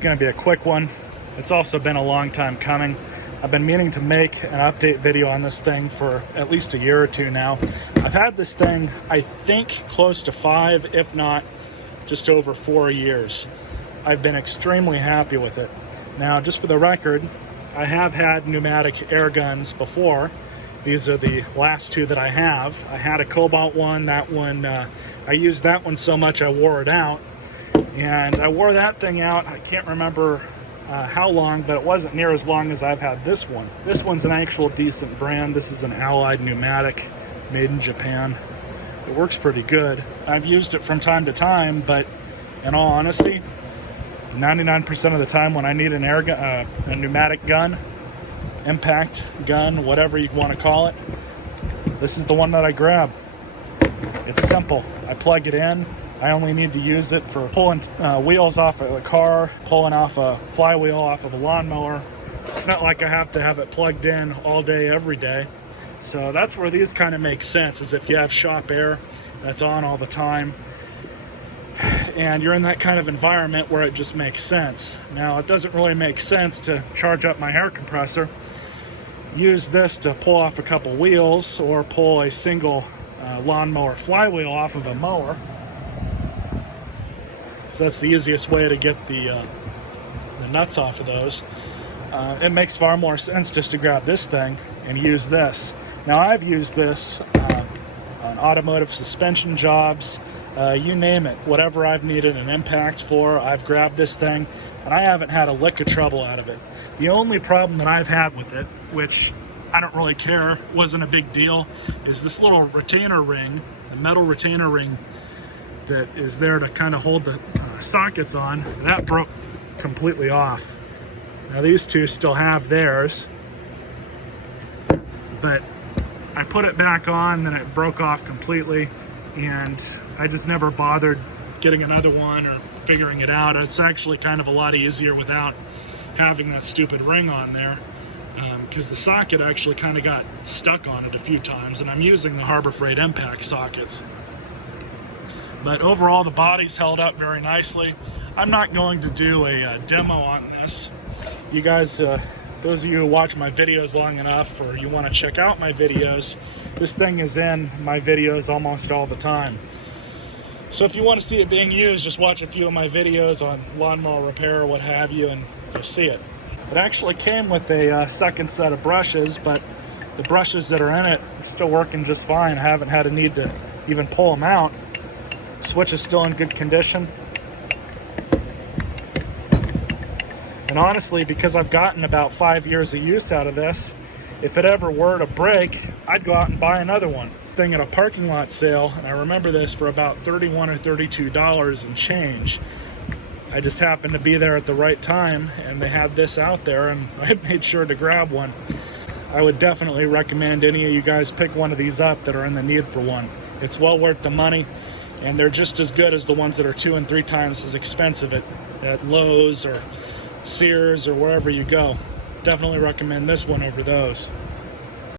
going to be a quick one. It's also been a long time coming. I've been meaning to make an update video on this thing for at least a year or two now. I've had this thing, I think, close to 5, if not just over 4 years. I've been extremely happy with it. Now, just for the record, I have had pneumatic air guns before. These are the last two that I have. I had a Cobalt one. That one, I used that one so much I wore it out. And I wore that thing out, I can't remember how long, but it wasn't near as long as I've had this one. This one's an actual decent brand. This is an Allied pneumatic made in Japan. It works pretty good. I've used it from time to time, but in all honesty, 99% of the time when I need an air gun, a pneumatic gun, impact gun, whatever you want to call it, this is the one that I grab. It's simple. I plug it in. I only need to use it for pulling wheels off of a car, pulling off a flywheel off of a lawnmower. It's not like I have to have it plugged in all day, every day. So that's where these kind of make sense, is if you have shop air that's on all the time and you're in that kind of environment where it just makes sense. Now, it doesn't really make sense to charge up my air compressor, use this to pull off a couple wheels or pull a single lawnmower flywheel off of a mower. So that's the easiest way to get the nuts off of those. It makes far more sense just to grab this thing and use this. Now, I've used this on automotive suspension jobs, you name it. Whatever I've needed an impact for, I've grabbed this thing, and I haven't had a lick of trouble out of it. The only problem that I've had with it, which I don't really care, wasn't a big deal, is this little retainer ring, the metal retainer ring that is there to kind of hold the sockets on. That broke completely off. Now, these two still have theirs, but I put it back on, then it broke off completely, and I just never bothered getting another one or figuring it out. It's actually kind of a lot easier without having that stupid ring on there, because the socket actually kind of got stuck on it a few times, and I'm using the Harbor Freight impact sockets. But overall, the body's held up very nicely. I'm not going to do a demo on this. You guys, those of you who watch my videos long enough, or you want to check out my videos, this thing is in my videos almost all the time. So if you want to see it being used, just watch a few of my videos on lawnmower repair or what have you, and you'll see it. It actually came with a second set of brushes, but the brushes that are in it are still working just fine. I haven't had a need to even pull them out. Switch is still in good condition. And honestly, because I've gotten about 5 years of use out of this, if it ever were to break, I'd go out and buy another one. Thing at a parking lot sale, and I remember this, for about $31 or $32 and change. I just happened to be there at the right time, and they had this out there, and I made sure to grab one. I would definitely recommend any of you guys pick one of these up that are in the need for one. It's well worth the money, and they're just as good as the ones that are 2 and 3 times as expensive at Lowe's or Sears or wherever you go. Definitely recommend this one over those.